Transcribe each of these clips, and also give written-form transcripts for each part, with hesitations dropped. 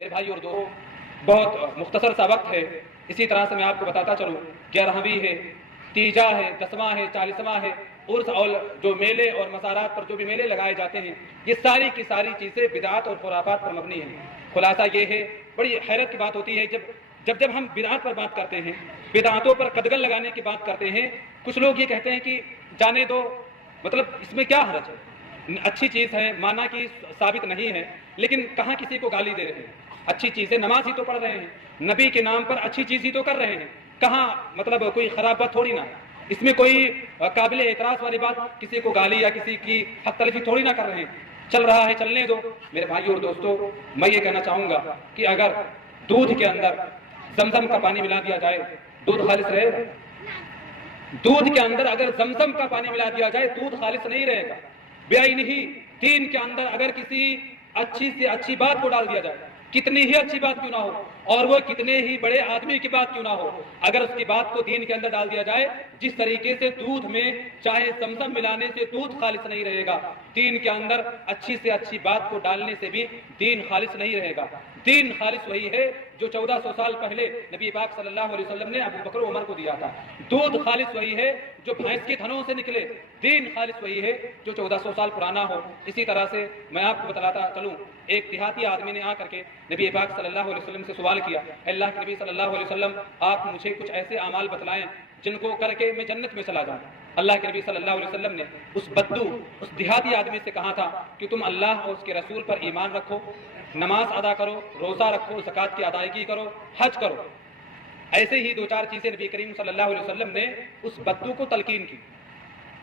میرے بھائی اور دوستوں، بہت مختصر سا وقت ہے، اسی طرح سے میں آپ کو بتاتا چلوں 11ویں ہے، تیجا ہے، 10واں ہے، 40واں ہے، عرس اور جو میلے اور مزارات پر جو بھی میلے لگائے جاتے ہیں، یہ ساری کی ساری چیزیں بدعات اور خرافات پر مبنی ہیں۔ خلاصہ یہ ہے، بڑی حیرت کی بات ہوتی ہے جب ہم بدعات پر بات کرتے ہیں، بدعاتوں پر قدغن لگانے کی بات کرتے ہیں، کچھ لوگ یہ کہتے ہیں کہ جانے دو، مطلب اس میں کیا حرج ہے، اچھی چیز ہے، مانا کہ ثابت نہیں ہے، لیکن کہاں کسی کو گالی دے رہے ہیں؟ اچھی چیز ہے، نماز ہی تو پڑھ رہے ہیں، نبی کے نام پر اچھی چیز ہی تو کر رہے ہیں، کہاں مطلب کوئی خراب بات تھوڑی نہ ہے، اس میں کوئی قابل اعتراض والی بات، کسی کو گالی یا کسی کی حق تلفی تھوڑی نہ کر رہے ہیں، چل رہا ہے چلنے دو۔ میرے بھائیوں اور دوستوں، میں یہ کہنا چاہوں گا کہ اگر دودھ کے اندر زمزم کا پانی ملا دیا جائے، دودھ خالص رہے گا؟ دودھ کے اندر اگر زمزم کا پانی ملا دیا جائے، دودھ خالص نہیں رہے گا۔ بیائی نہیں، دین کے اندر اگر کسی اچھی سے اچھی بات کو ڈال دیا جائے، کتنی ہی اچھی بات کیوں نہ ہو، اور وہ کتنے ہی بڑے آدمی کی بات کیوں نہ ہو، اگر اس کی بات کو دین کے اندر ڈال دیا جائے، جس طریقے سے دودھ میں چاہے زمزم ملانے سے دودھ خالص نہیں رہے گا، دین کے اندر اچھی سے اچھی بات کو ڈالنے سے بھی دین خالص نہیں رہے گا۔ دین خالص وہی ہے جو 1400 سال پہلے نبی پاک صلی اللہ علیہ وسلم نے ابو بکر و عمر کو دیا تھا۔ دودھ خالص وہی ہے جو بھینس کے تھنوں سے نکلے، دین خالص وہی ہے جو 1400 سال پرانا ہو۔ اسی طرح سے میں آپ کو بتلاتا چلوں، ایک دیہاتی آدمی نے آ کر کے نبی پاک صلی اللہ علیہ وسلم سے سوال کیا، اللہ کے نبی صلی اللہ علیہ وسلم، آپ مجھے کچھ ایسے اعمال بتلائیں جن کو کر کے میں جنت میں چلا جاؤں۔ اللہ کے نبی صلی اللہ علیہ وسلم نے اس بدو، اس دیہاتی آدمی سے کہا تھا کہ تم اللہ اور اس کے رسول پر ایمان رکھو، نماز ادا کرو، روزہ رکھو، زکوٰۃ کی ادائیگی کرو، حج کرو۔ ایسے ہی دو چار چیزیں نبی کریم صلی اللہ علیہ وسلم نے اس بدو کو تلقین کی۔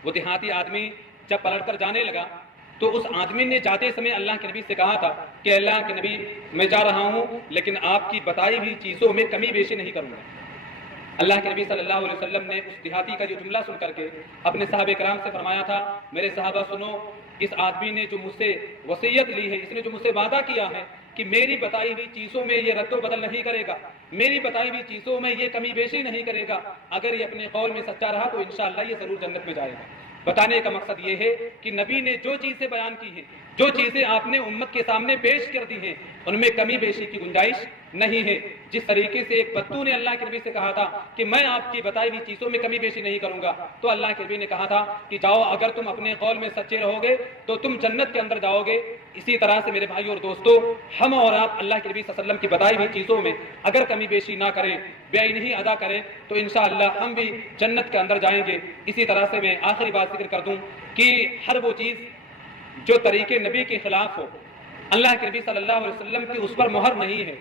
وہ دیہاتی آدمی جب پلٹ کر جانے لگا تو اس آدمی نے جاتے سمے اللہ کے نبی سے کہا تھا کہ اللہ کے نبی، میں جا رہا ہوں لیکن آپ کی بتائی ہوئی چیزوں میں کمی بیشی نہیں کروں گا۔ اللہ کے نبی صلی اللہ علیہ وسلم نے اس دیہاتی کا جو جملہ سن کر کے اپنے صحابہ کرام سے فرمایا تھا، میرے صحابہ سنو، اس آدمی نے جو مجھ سے وصیت لی ہے، اس نے جو مجھ سے وعدہ کیا ہے کہ میری بتائی ہوئی چیزوں میں یہ رد و بدل نہیں کرے گا، میری بتائی ہوئی چیزوں میں یہ کمی بیشی نہیں کرے گا، اگر یہ اپنے قول میں سچا رہا تو انشاءاللہ یہ ضرور جنت میں جائے گا۔ بتانے کا مقصد یہ ہے کہ نبی نے جو چیزیں بیان کی ہیں، جو چیزیں آپ نے امت کے سامنے پیش کر دی ہیں، ان میں کمی بیشی کی گنجائش نہیں ہے۔ جس طریقے سے ایک بدو نے اللہ کے نبی سے کہا تھا کہ میں آپ کی بتائی ہوئی چیزوں میں کمی بیشی نہیں کروں گا، تو اللہ کے نبی نے کہا تھا کہ جاؤ، اگر تم اپنے قول میں سچے رہو گے تو تم جنت کے اندر جاؤ گے۔ اسی طرح سے میرے بھائیوں اور دوستوں، ہم اور آپ اللہ کے نبی صلی اللہ علیہ وسلم کی بتائی ہوئی چیزوں میں اگر کمی بیشی نہ کریں، بیائی نہیں ادا کریں، تو انشاءاللہ ہم بھی جنت کے اندر جائیں گے۔ اسی طرح سے میں آخری بات ذکر کر دوں کہ ہر وہ چیز جو طریقے نبی کے خلاف ہو، اللہ کے نبی صلی اللہ علیہ وسلم کی اس پر مہر نہیں ہے،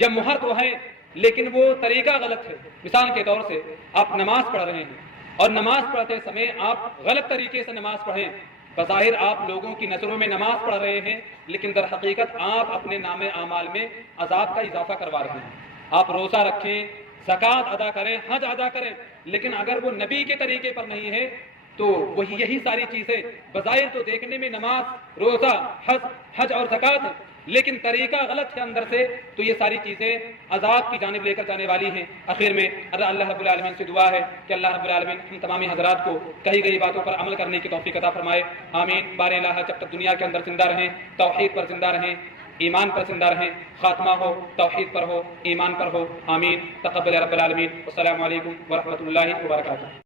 یا مہر تو ہے لیکن وہ طریقہ غلط ہے۔ مثال کے طور سے آپ نماز پڑھ رہے ہیں اور نماز پڑھتے سمے آپ غلط طریقے سے نماز پڑھیں، بظاہر آپ لوگوں کی نظروں میں نماز پڑھ رہے ہیں، لیکن در حقیقت آپ اپنے نام اعمال میں عذاب کا اضافہ کروا رہے ہیں۔ آپ روزہ رکھیں، زکوٰۃ ادا کریں، حج ادا کریں، لیکن اگر وہ نبی کے طریقے پر نہیں ہے تو وہی یہی ساری چیزیں بظاہر تو دیکھنے میں نماز، روزہ، حج اور زکوٰۃ ہے، لیکن طریقہ غلط ہے اندر سے، تو یہ ساری چیزیں عذاب کی جانب لے کر جانے والی ہیں۔ آخر میں اللہ رب العالمین سے دعا ہے کہ اللہ رب العالمین ہم تمامی حضرات کو کہی گئی باتوں پر عمل کرنے کی توفیق عطا فرمائے، آمین۔ بار الہ جب تک دنیا کے اندر زندہ رہیں، توحید پر زندہ رہیں، ایمان پر زندہ رہیں، خاتمہ ہو توحید پر ہو، ایمان پر ہو، آمین۔ تقبل رب العالمین۔ السلام علیکم ورحمۃ اللہ وبرکاتہ۔